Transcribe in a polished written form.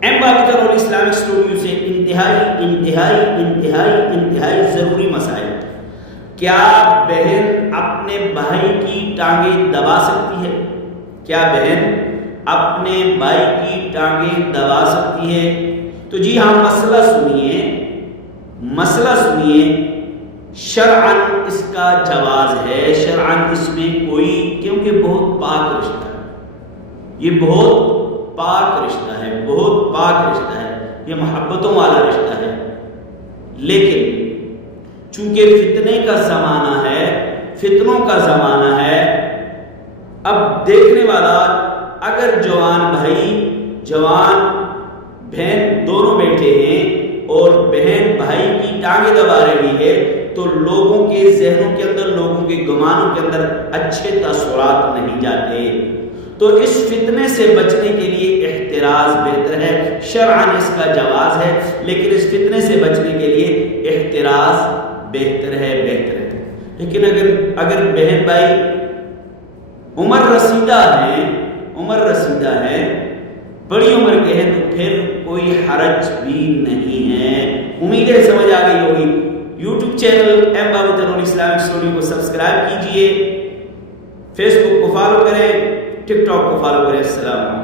M بابی role Islamic studio سے انتہائی ضروری مسائل۔ کیا بہن اپنے بھائی کی ٹانگیں دبا سکتی ہے؟ کیا بہن اپنے بھائی کی ٹانگیں دبا سکتی ہے؟ تو جی ہاں، مسئلہ سنیے۔ شرعاً اس کا جواز ہے، شرعاً اس میں کوئی، کیونکہ بہت پاک رشتہ ہے، یہ بہت پاک رشتہ ہے، بہت پاک رشتہ ہے، یہ محبتوں والا رشتہ ہے۔ لیکن چونکہ فتنے کا زمانہ ہے، فتنوں کا زمانہ ہے، اب دیکھنے والا اگر جوان بھائی جوان بہن دونوں بیٹھے ہیں اور بہن بھائی کی ٹانگیں دبا رہی ہے تو لوگوں کے ذہنوں کے اندر، لوگوں کے گمانوں کے اندر اچھے تاثرات نہیں جاتے۔ تو اس فتنے سے بچنے کے لیے احتراز بہتر ہے، شرعاً اس کا جواز ہے، لیکن اس فتنے سے بچنے کے لیے احتراز بہتر ہے۔ لیکن اگر بہن بھائی عمر رسیدہ ہیں، بڑی عمر کے ہیں، تو پھر کوئی حرج بھی نہیں ہے۔ امید ہے سمجھ آ گئی ہوگی۔ یوٹیوب چینل ایم بابی تنور اسلامک اسٹوڈیو کو سبسکرائب کیجئے، فیس بک کو فالو کریں، ٹک ٹاک کو فالو کریں۔ السلام علیکم۔